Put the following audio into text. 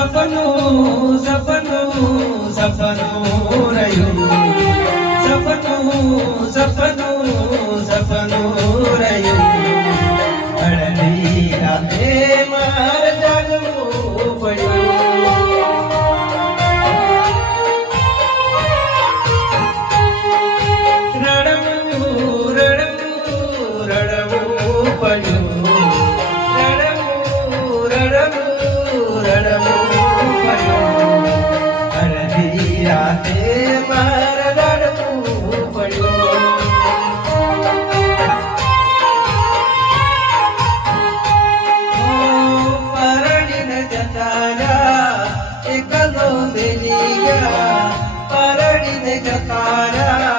સપનું સપનું સપનું રહ્યું, સપનું સપનું સપનું રહ્યું, અડધી રાતે મારે જાગવું પડ્યું. રડવું રડવું રડવું પડ્યું, રડવું રડવું રડવું પડ્યું, અડધી રાતે મારે રડવું પડ્યું. પરડીને જતા રહ્યા એકલો મેલી ગયા, પરડીને જતા રહ્યા